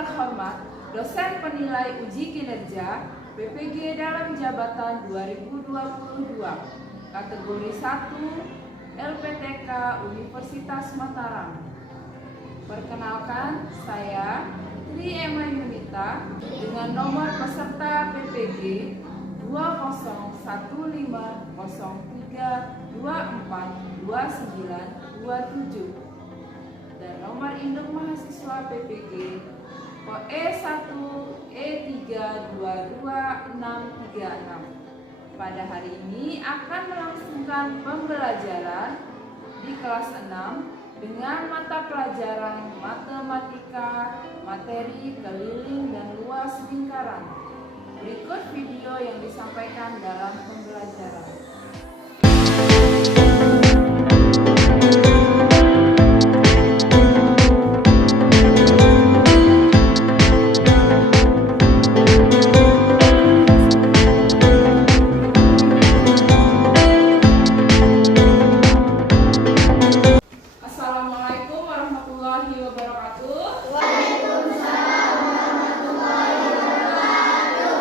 terhormat dosen penilai uji kinerja PPG dalam jabatan 2022 kategori 1 LPTK Universitas Mataram. Perkenalkan, saya Tri Emma Yunita dengan nomor peserta PPG 20015032429297 dan nomor induk mahasiswa PPG E1E3222636. Pada hari ini akan melangsungkan pembelajaran di kelas 6 dengan mata pelajaran matematika, materi keliling dan luas lingkaran. Berikut video yang disampaikan dalam pembelajaran. Assalamualaikum warahmatullahi wabarakatuh. Waalaikumsalam warahmatullahi wabarakatuh.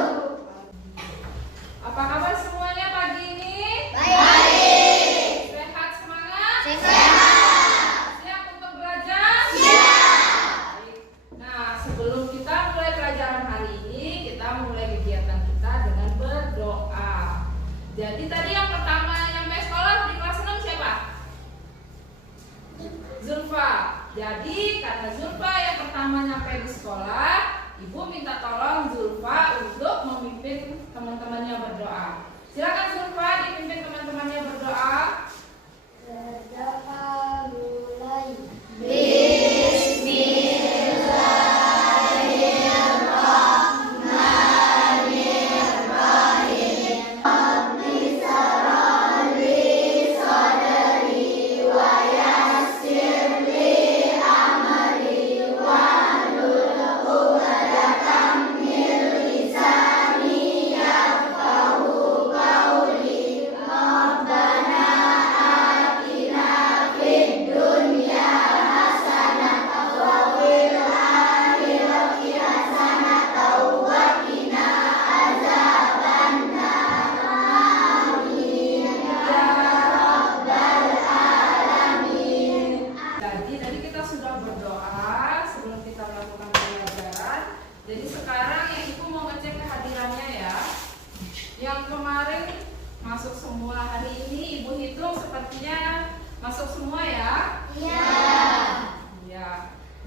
Apa kabar semuanya pagi ini? Baik. Sehat, semangat? Sehat. Siap untuk belajar? Siap. Baik. Nah, sebelum kita mulai pelajaran hari ini, kita mulai kegiatan kita dengan berdoa. Jadi tadi yang pertama nyampe sekolah di kelas 6 siapa? Zulfa. Jadi karena Zulfa yang pertama nyampe di sekolah, Ibu minta tolong Zulfa untuk memimpin teman-temannya berdoa. Silakan Zulfa dipimpin teman-temannya berdoa. Berdoa mulai. Jadi tadi kita sudah berdoa sebelum kita melakukan pelajaran. Jadi sekarang yang Ibu mau ngecek kehadirannya ya. Yang kemarin masuk semua, hari ini Ibu hitung sepertinya masuk semua ya. Iya. Ya.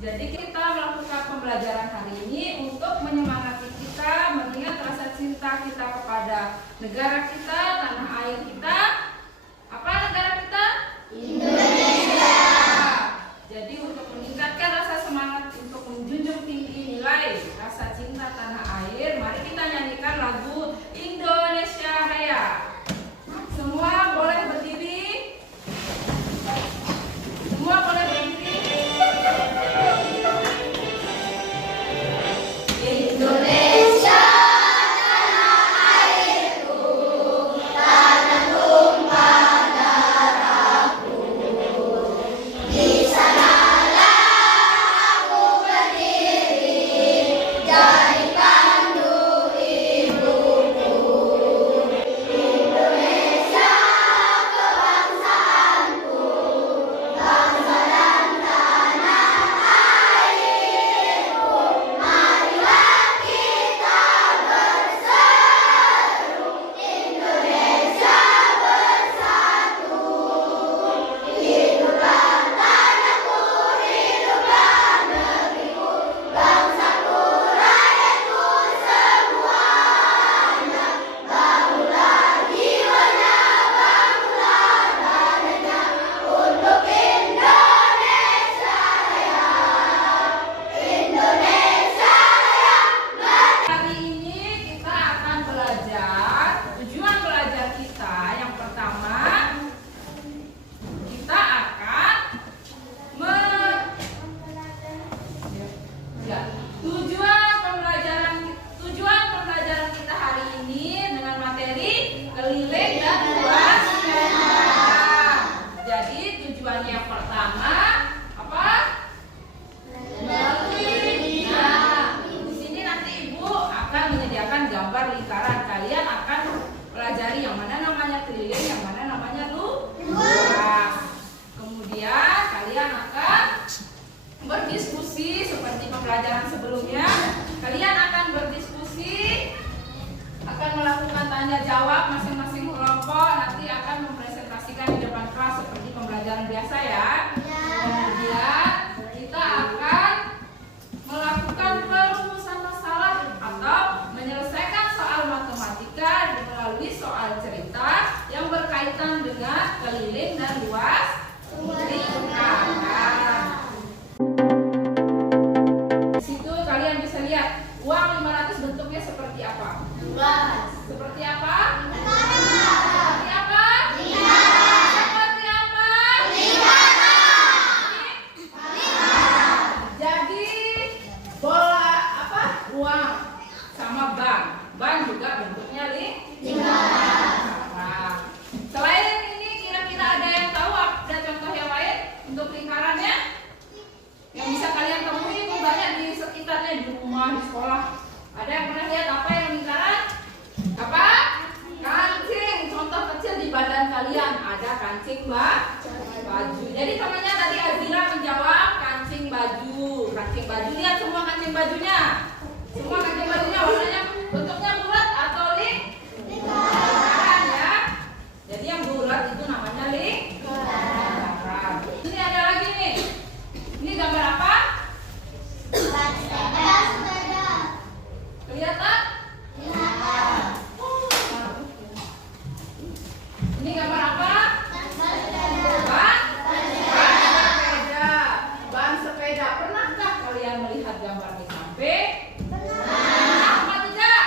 Jadi kita melakukan pembelajaran hari ini untuk menyemangati kita, mengingat rasa cinta kita kepada negara kita, tanah air kita. Apa negara kita? Indonesia. Jadi untuk meningkatkan rasa semangat untuk menjunjung tinggi nilai rasa cinta tanah air, mari kita nyanyikan lagu Indonesia Raya. Semua boleh berdiri. Semua boleh berdiri. Indonesia tanah airku, tanah berhubungan dengan keliling dan luas lingkaran. Di situ kalian bisa lihat uang 500 bentuknya seperti apa? Seperti apa? Seperti apa? Seperti apa? Jadi bola apa? Uang sama bank. Bank juga bentuknya lingkaran. Selain ini kira-kira ada yang tahu ada contoh yang lain untuk lingkarannya? Yang bisa kalian temui itu banyak di sekitarnya, di rumah, di sekolah. Ada yang pernah lihat apa yang lingkaran? Apa? Kancing. Contoh kecil di badan kalian ada kancing baju. Jadi temannya tadi Azira menjawab kancing baju. Kancing baju, lihat semua kancing bajunya. Semua kancing bajunya warnanya bentuknya bulat atau lingkaran ya. Jadi yang bulat itu namanya lingkaran. Ini ada lagi nih. Ini gambar apa? Kelihatan? Ini gambar apa? Ban sepeda. Pernahkah kalian melihat gambar ini sampai? Apa tidak?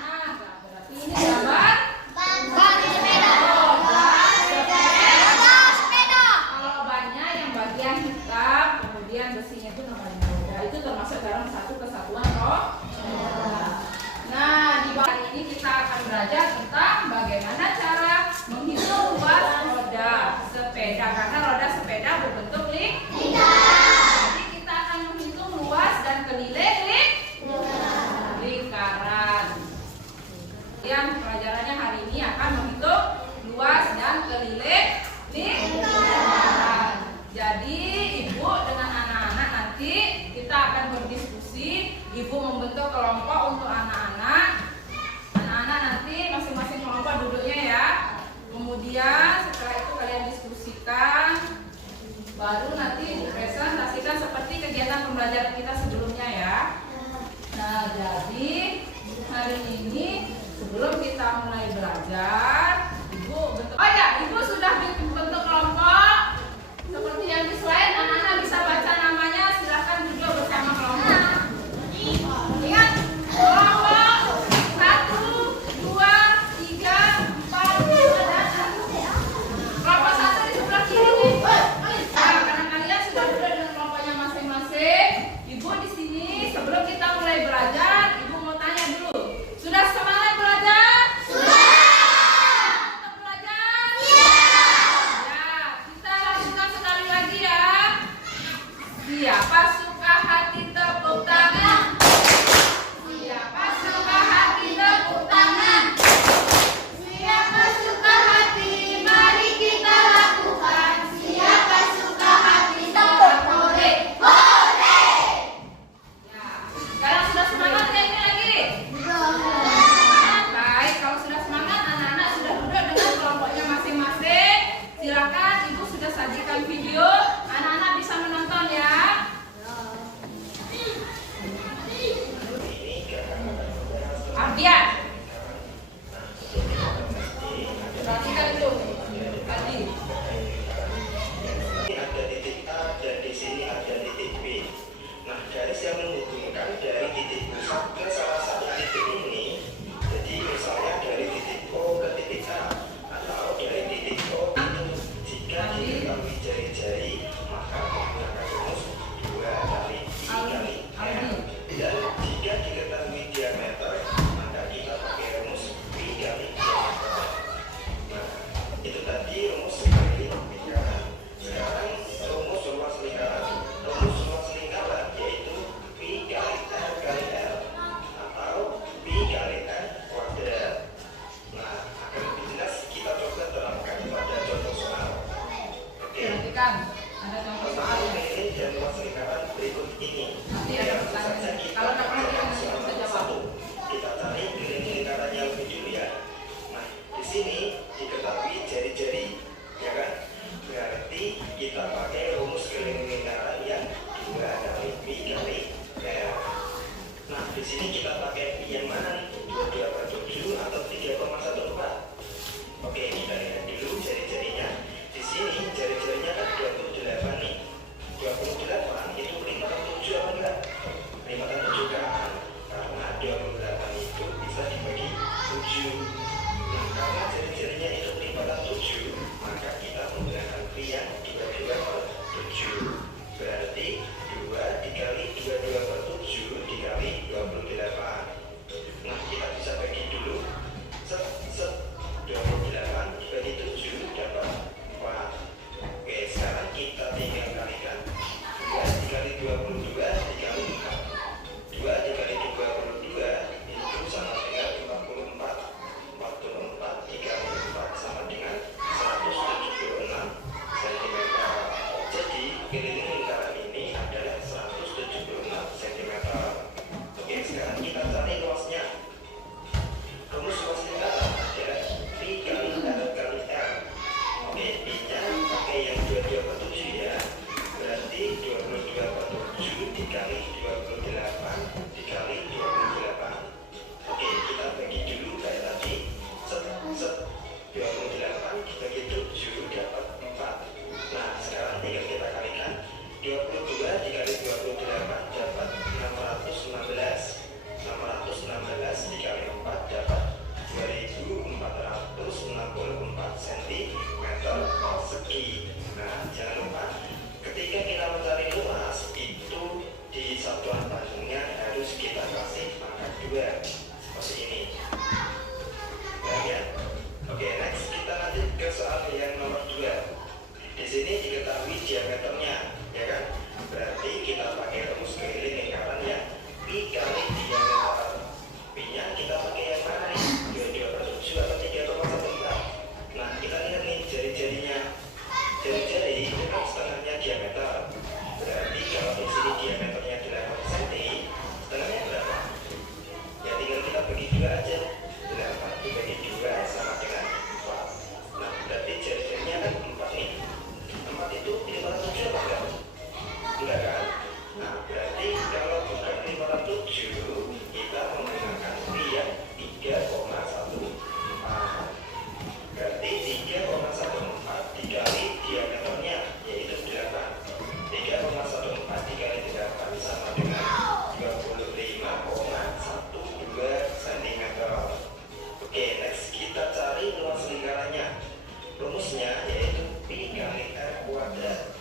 Nah, berarti ini gambar kalau bannya yang bagian hitam, kemudian besinya itu namanya roda. Itu termasuk dalam satu kesatuan roda. Nah, di bawah ini kita akan belajar tentang bagaimana cara menghitung luas roda sepeda, karena roda sepeda berbentuk lingkaran. Jadi kita akan menghitung luas dan keliling lingkaran. Yang pelajarannya hari ini akan menghitung luas dan keliling lingkaran. Jadi ibu dengan anak-anak nanti kita akan berdiskusi. Ibu membentuk kelompok untuk anak-anak. Anak-anak nanti masing-masing kelompok duduknya ya. Kemudian setelah itu kalian diskusikan. Baru nanti presentasikan seperti kegiatan pembelajaran kita sebelumnya ya. Nah, jadi hari ini sebelum kita mulai belajar, ibu bentuk. Oh ya, ibu sudah bentuk kelompok. Seperti yang di slide, anak-anak bisa baca namanya. Silahkan duduk bersama kelompok. Ingat, kelompok 1, 2, 3, 4, 5 dan 6. Kelompok 1 di sebelah kiri nih. Nah, karena kalian sudah duduk dengan kelompoknya masing-masing, ibu di sini sebelum kita mulai belajar, ibu mau tanya dulu. Sudah semangat belajar? Sudah. Tetap belajar? Iya. Ya, kita lakukan sekali lagi ya. Siapa suka hati tepuk tangan? Siapa suka hati tepuk tangan? Siapa suka hati? Mari kita lakukan. Siapa suka hati? Tepuk hore. Hore. Ya, sekarang sudah semangat ya ini lagi? Baik, kalau sudah semangat, anak-anak sudah duduk dengan kelompoknya masing-masing. Silakan ibu sudah sajikan video. Anak-anak bisa menonton ya. Ardia. Perhatikan itu. Adi. Ini ada titik A dan di sini ada titik B. Nah, garis yang menghubungkan dari titik pusat ke salah satu titik ini, jadi misalnya dari titik O ke titik A atau dari titik O itu, jika diketahui jari-jari, maka menggunakan rumus 2 kali I kali R. Dan jika diketahui diameter, maka kita pakai rumus P kali diameter. Nah, itu tadi rumus keliling lingkaran. Sekarang rumus luas lingkaran. Rumus luas lingkaran yaitu P kali R kali L atau P kali R kuadrat. Nah, agar lebih jelas kita coba terapkan pada contoh soal. Oke. Perhatikan, ada contoh soal ya. Keliling dan luas lingkaran berikut ini. Nanti ada pertanyaan. Kalau tak perlu kita bisa jawab. Kita cari keliling lingkarannya lebih dulu ya. Nah, di sini diketahui jari-jari, ya kan? Berarti kita pakai rumus keliling lingkaran yang 2 kali P kali R. Nah, di sini kita pakai P yang mana nih? 22/7 atau 3,14? Oke, kita dibagi 7 dapat 4. Nah, sekarang tinggal kita kalikan. 22 dikali 28 dapat 616. 616 dikali 4 dapat 2464 cm persegi. Nah, jangan lupa ketika kita mencari luas itu di satuan bandingnya harus kita kasih pangkat 2 seperti ini. Ya. Oke, next kita lanjut ke soal yang nomor 2. Di sini diketahui diameternya, ya kan? Berarti kita pakai rumus keliling lingkaran ya. Pi kali diameter. Pi-nya kita pakai yang mana nih? 22/7 atau 3,14? Nah, kita lihat nih jari-jarinya. Jari-jari itu kan setengahnya diameter. Berarti kalau di sini diameternya 8 cm, setengahnya berapa? Ya tinggal kita bagi 2 aja. 8 dibagi 2 sama dengan 4. Nah, berarti jari-jarinya kan 4 nih. 4 itu 5/7 apa enggak? Enggak kan? Nah, berarti kalau bukan 5/7, kita menggunakan pi yang 3,14. Berarti 3,14 dikali diameternya yaitu 8. 3,14 dikali 8 sama dengan 25,12 cm. Oke, next kita cari luas lingkarannya. Rumusnya yaitu pi kali r kuadrat.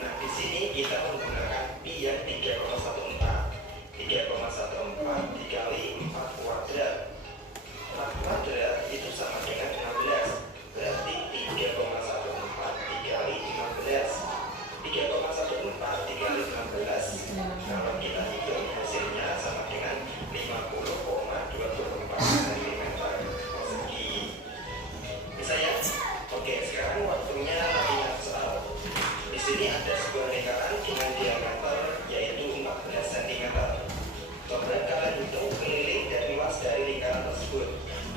Nah, di sini kita menggunakan pi yang 3,14. 3,14 dikali 4 kuadrat. 4 kuadrat itu sama dengan 16. Berarti 3,14 dikali 15. 3,14 dikali 16. Kalau kita hitung hasilnya sama dengan 50,24 cm persegi. Bisa ya? Oke, sekarang waktunya latihan soal. Di sini ada sebuah lingkaran dengan diameter yaitu 14 cm. Coba kalian hitung keliling dan luas dari lingkaran tersebut.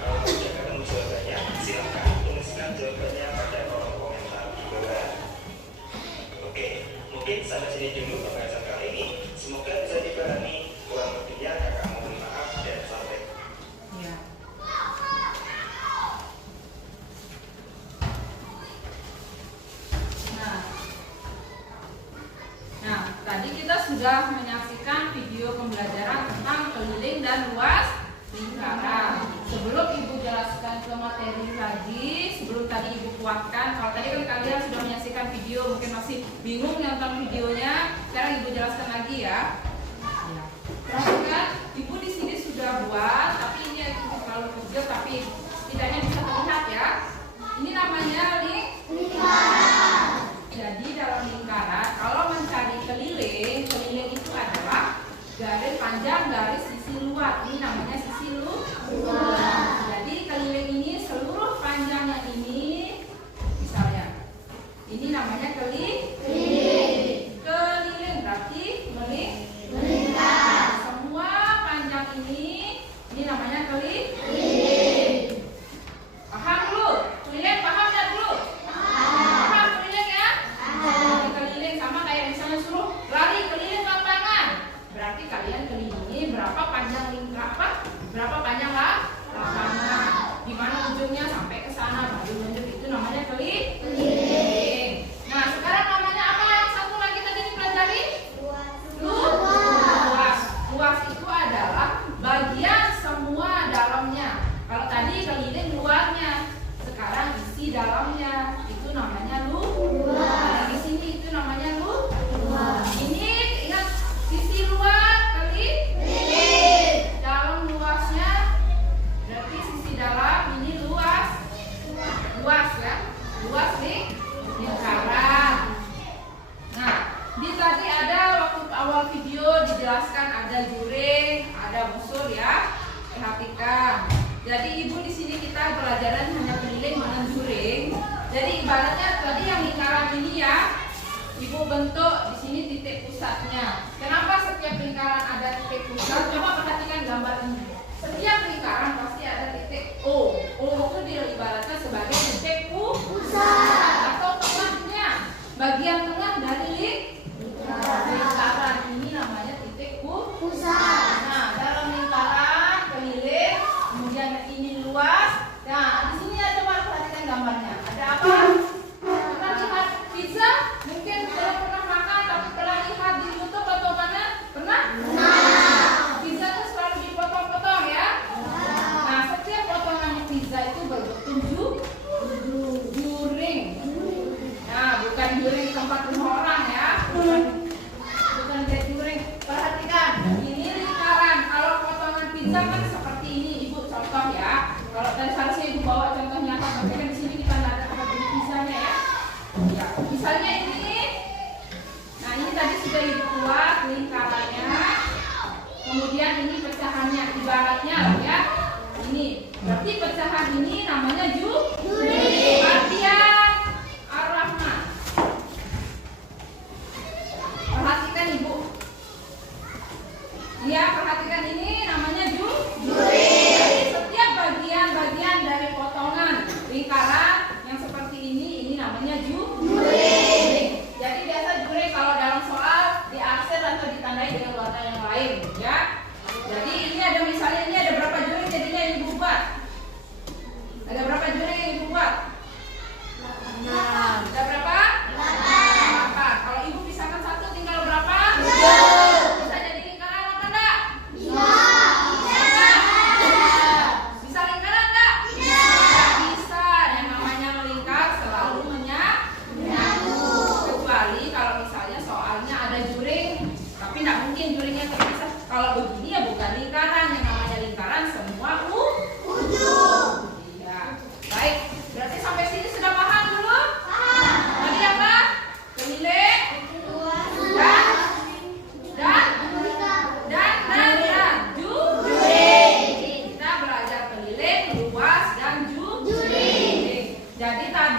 Kalau sudah ketemu jawabannya, silakan tuliskan jawabannya pada kolom komentar di bawah. Oke, mungkin sampai sini dulu pembahasan kali ini. Semoga bisa dipahami. Kurang lebihnya kakak mohon maaf dan sampai. Ya. Nah, tadi kita sudah menyaksikan video pembelajaran tentang keliling dan luas lingkaran. Sebelum Ibu jelaskan ke materi lagi, sebelum tadi Ibu kuatkan, kalau tadi kan kalian sudah menyaksikan video, mungkin masih bingung nonton videonya, sekarang Ibu jelaskan lagi ya. Perhatikan, Ibu di sini sudah buat, tapi ini Ibu terlalu kecil, tapi setidaknya bisa terlihat ya. Ini namanya lingkaran. Jadi dalam lingkaran, kalau mencari keliling, keliling itu adalah garis panjang garis sisi luar. Ini namanya sisi luar. Jadi keliling ini seluruh panjangnya ini, misalnya, ini namanya keliling. Keliling berarti melingkar. Semua panjang ini namanya keliling. Paham dulu? Keliling paham nggak dulu? Paham keliling ya? Keliling sama kayak misalnya suruh lari keliling lapangan. Berarti kalian kelilingi berapa panjang berapa panjang lapangan. Di mana ujungnya sampai ke sana baru menunjuk, itu namanya keliling. Nah, sekarang namanya apa yang satu lagi tadi dipelajari? Luas. Luas itu adalah bagian semua dalamnya. Kalau tadi keliling luarnya, sekarang isi dalamnya, itu namanya luas. Di sini itu namanya luas. Ini ingat, sisi luar keliling. Dalam luasnya berarti sisi dalam ini luas. Luas ya. Luas nih lingkaran. Nah, di tadi ada waktu awal video dijelaskan ada juring, ada busur ya. Perhatikan. Jadi Ibu di sini kita pelajaran hanya keliling dengan juring. Jadi ibaratnya tadi yang lingkaran ini ya, Ibu bentuk di sini titik pusatnya. Kenapa setiap lingkaran ada titik pusat? Coba perhatikan gambar ini. Setiap lingkaran pasti ada titik O. O itu diibaratkan sebagai titik pusat atau tengahnya. Bagian tengah dari lingkaran ini namanya titik pusat. Nah, dalam lingkaran keliling, kemudian ini luas. Nah, di sini ya, coba perhatikan gambarnya. Ada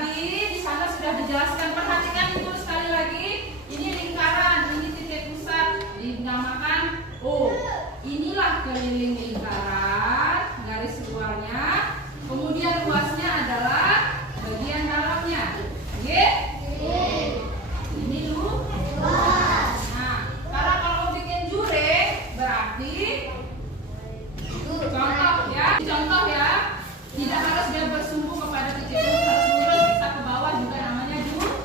Tadi di sana sudah dijelaskan. Perhatikan itu sekali lagi. Ini lingkaran, ini titik pusat, dinamakan O. Inilah keliling lingkaran, garis luarnya. Kemudian luasnya adalah bagian dalamnya. Oke? Ini luas. Nah, karena kalau bikin jurang berarti contoh ya, tidak harus dia bersumbu kepada titik lurus, harus lurus, bisa ke bawah juga namanya jurang.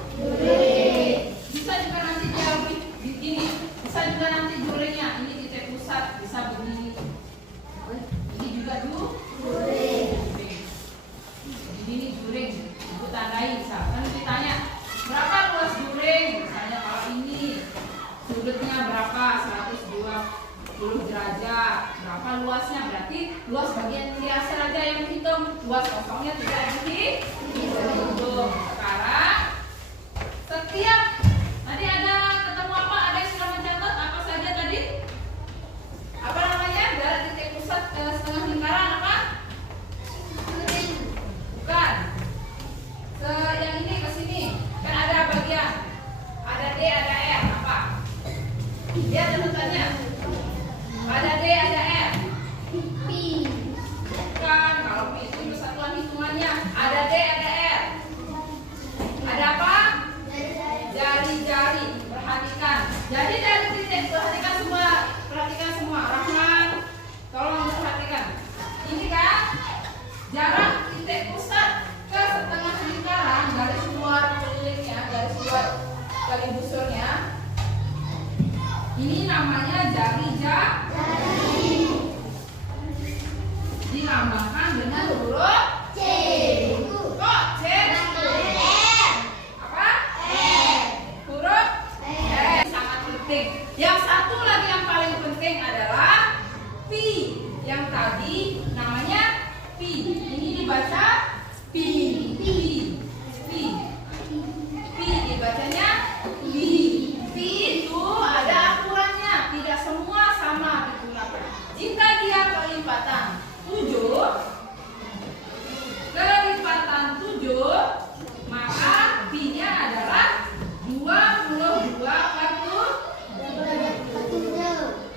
Bisa juga nanti dia begini, bisa juga nanti jurangnya ini titik pusat, bisa begini. Ini juga jurang. Ini jurang, ibu tandai misalkan ditanya berapa luas jurang, misalnya kalau ini sudutnya berapa, 120 derajat, berapa luasnya, berarti luas bagian hiasan aja yang dihitung, luas kosongnya tidak dihitung. Sekarang setiap tadi ada ketemu apa, ada yang sudah mencatat apa saja tadi, apa namanya, dari titik pusat ke setengah lingkaran apa? Bukan. Yang ini ke sini kan ada bagian, ada D, ada R, apa? Lihat teman-temannya. Ada D, ada R. Bukan, kalau P itu persatuan hitungannya. Ada D, ada R. Ada apa? Jari-jari. Perhatikan. Jadi dari titik, perhatikan semua. Rahman, tolong perhatikan. Ini kan jarak titik pusat ke setengah lingkaran, garis luar kelilingnya, garis luar kali busurnya. Ini namanya jari. Dilambangkan dengan huruf C. kok C? Apa? Huruf sangat penting. Yang satu lagi yang paling penting adalah pi. Yang tadi namanya pi. Ini dibaca pi. Pi dibacanya pi. Pi itu ada aturannya, tidak semua sama digunakan. Jika dia kelipatan 7, maka pi-nya adalah 22/7.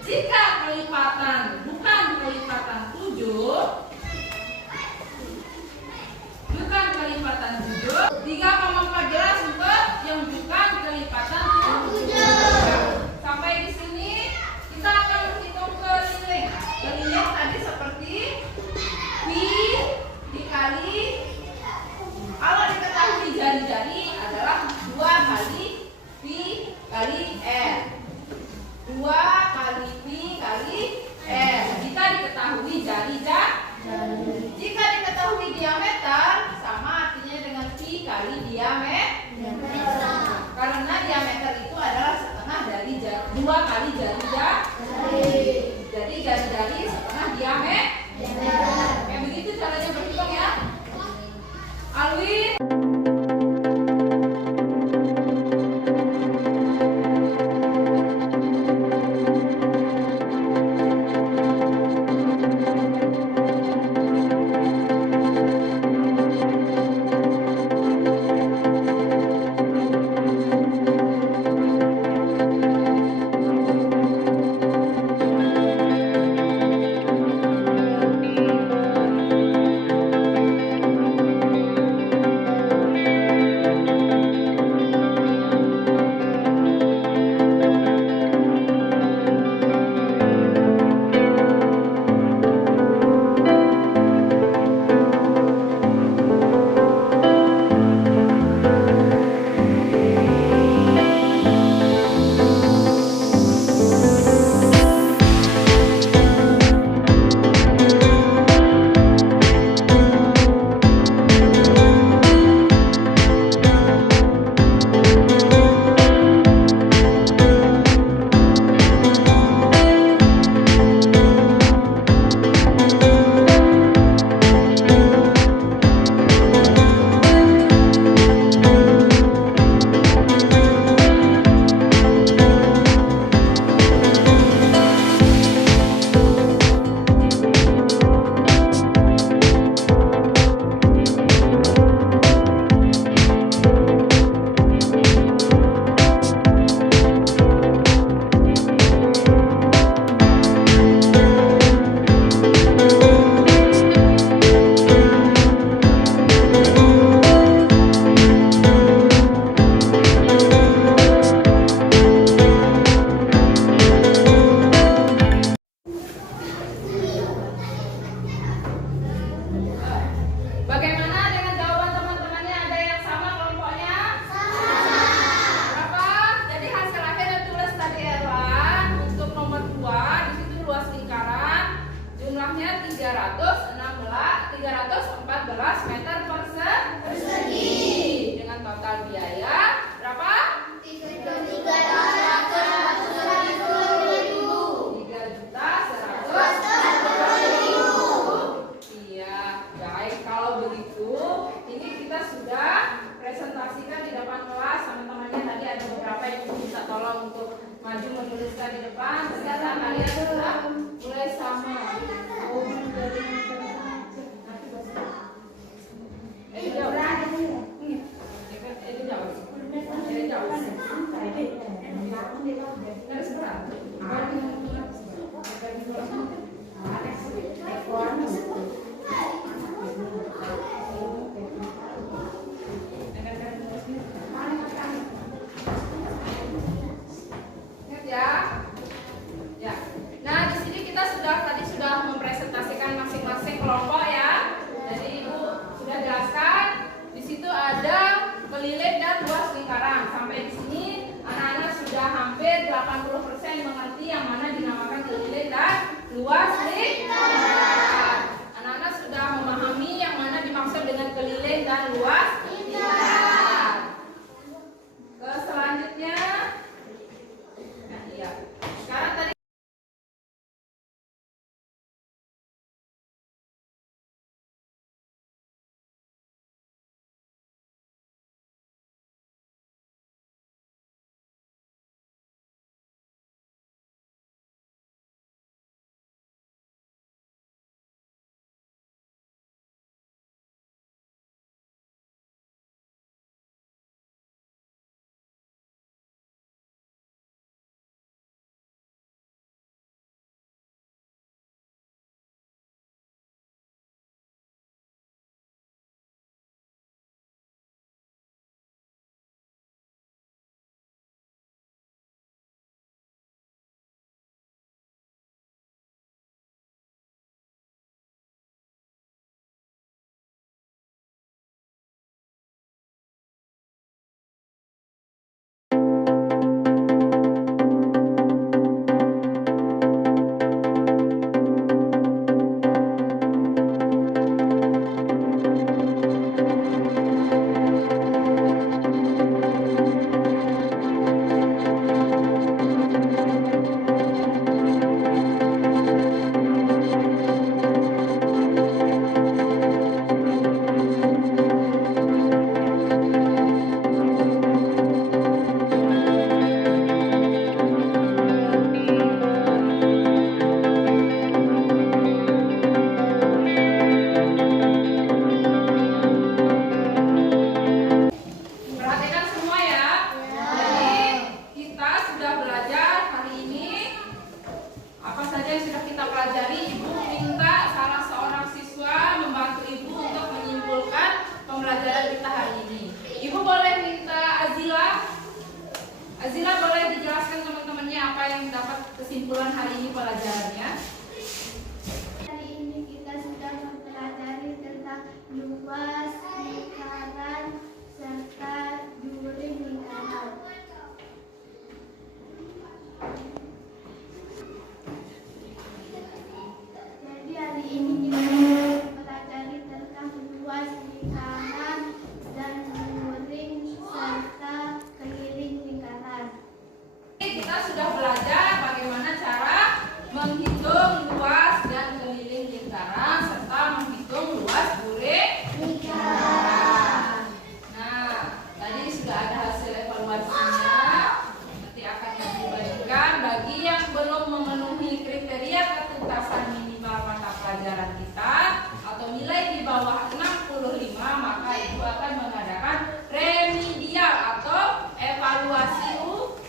Jika kelipatan bukan kelipatan 7, 3,14 untuk yang bukan kelipatan 7. Sampai di sini kita akan menghitung keliling. Keliling tadi seperti pi dikali, kalau diketahui jari-jari adalah 2 kali pi kali R. 2 kali pi kali R. Jika diketahui jari-jari. Jika diketahui diameter, sama artinya dengan pi kali diameter. Karena diameter itu adalah setengah dari 2 kali jari-jari. Jadi jari-jari setengah diameter. Kayak begitu caranya berhitung ya. Alwi. di depan, ternyata kalian sudah mulai sama. Ingat ya. Ya. Nah, di sini kita tadi sudah mempresentasikan masing-masing kelompok ya. Jadi Ibu sudah jelaskan. Di situ ada keliling dan luas lingkaran. Sampai di sini anak-anak sudah hampir 80% mengerti yang mana dinamakan keliling dan luas lingkaran. Anak-anak sudah memahami yang mana dimaksud dengan keliling dan luas lingkaran. Ke selanjutnya. Nah, iya. Sekarang tadi perhatikan semua ya. Jadi kita sudah belajar hari ini. Apa saja yang sudah kita pelajari, Ibu minta salah seorang siswa membantu Ibu untuk menyimpulkan pembelajaran kita hari ini. Ibu boleh minta Azila. Azila boleh dijelaskan teman-temannya apa yang dapat kesimpulan hari ini pelajarannya. Hari ini kita sudah mempelajari tentang luas lingkaran serta juring lingkaran. Jadi hari ini kita mempelajari tentang luas lingkaran dan juring serta keliling lingkaran. Kita sudah belajar bagaimana cara menghitung luas dan keliling lingkaran serta menghitung luas juring lingkaran. Nah, tadi sudah ada hasil evaluasinya. Nanti akan dibagikan bagi yang belum memenuhi kriteria ketuntasan minimal mata pelajaran kita atau nilai di bawah 65, maka Ibu akan mengadakan remedial atau evaluasi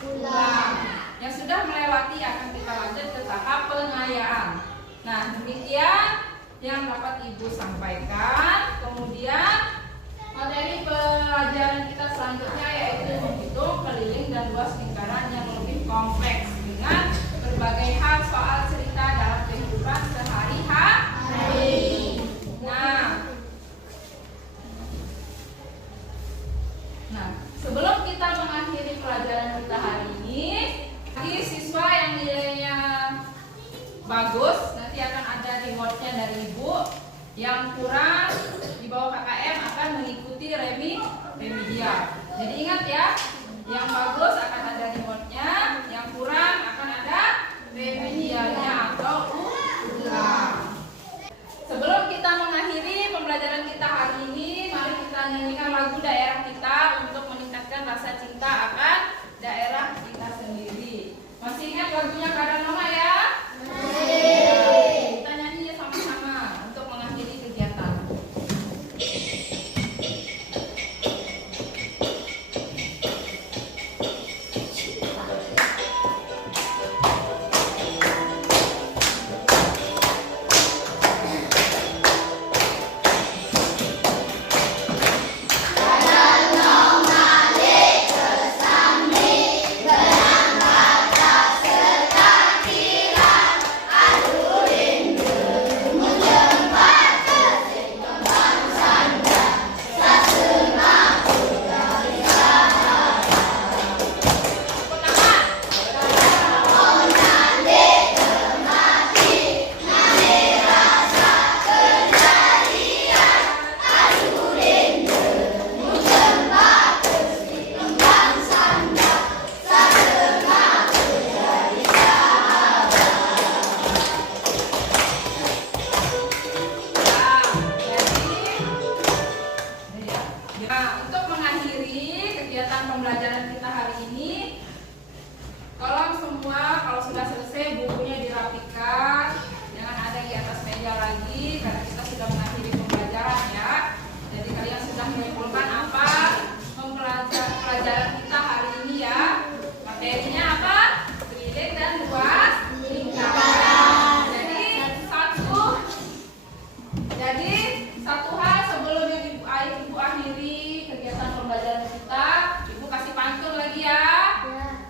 ulang. Yang sudah melewati akan kita lanjut ke tahap pengayaan. Nah, demikian yang dapat Ibu sampaikan. Kemudian materi pelajaran kita selanjutnya yaitu menghitung keliling dan luas lingkaran yang lebih kompleks dengan berbagai hal soal cerita dalam kehidupan sehari-hari. Nah, sebelum kita mengakhiri pelajaran kita hari ini, bagi siswa yang nilainya bagus, nanti akan ada rewardnya dari Ibu. Yang kurang di bawah KKM akan mengikuti remedial. Jadi ingat ya, yang bagus akan ada rewardnya, yang kurang akan ada remedialnya atau ulang. Sebelum kita mengakhiri pembelajaran kita hari ini, mari kita nyanyikan lagu daerah kita untuk meningkatkan rasa cinta akan daerah kita sendiri. Masih ingat lagunya? Nah, untuk mengakhiri kegiatan pembelajaran kita hari ini, tolong semua kalau sudah selesai bukunya dirapikan, jangan ada di atas meja lagi karena kita sudah mengakhiri pembelajaran ya. Jadi kalian sudah menyimpulkan apa pelajaran kita hari ini ya. Materinya apa? Keliling dan luas lingkaran. Jadi satu hal sebelum ibu akhiri kegiatan pembelajaran kita, ibu kasih pantun lagi ya.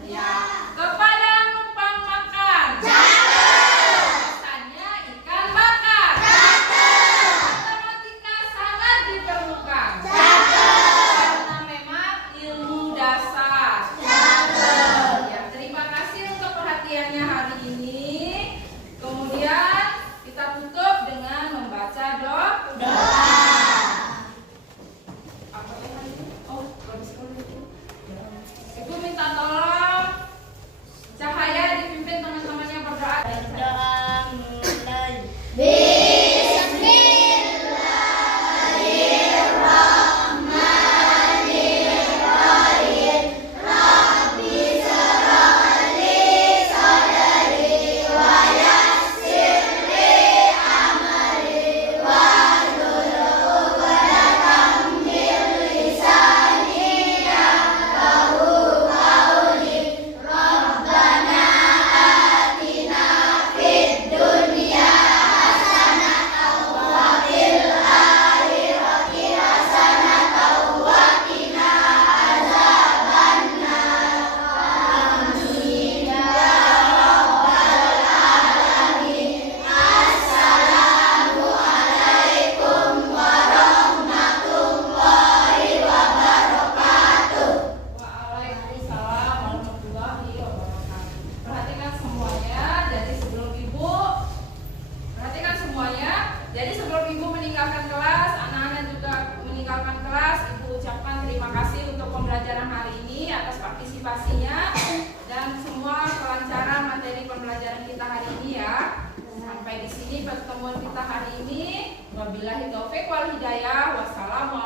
Ya. Kepada numpang makan. Pesannya ikan bakar. Matematika sangat diperlukan. Karena memang ilmu dasar. Ya, terima kasih untuk perhatiannya hari ini. Kemudian kita tutup dengan membaca doa. Apa yang tadi? Oh, Ibu minta tolong Cahaya dipimpin teman-temannya berdoa. Waalaikumsalam warahmatullahi wabarakatuh. Perhatikan semuanya. Jadi sebelum ibu meninggalkan kelas, anak-anak juga meninggalkan kelas, ibu ucapkan terima kasih untuk pembelajaran hari ini atas partisipasinya dan semua kelancaran materi pembelajaran kita hari ini ya. Sampai di sini pertemuan kita hari ini. Wabillahi taufik wal hidayah. Wassalamualaikum.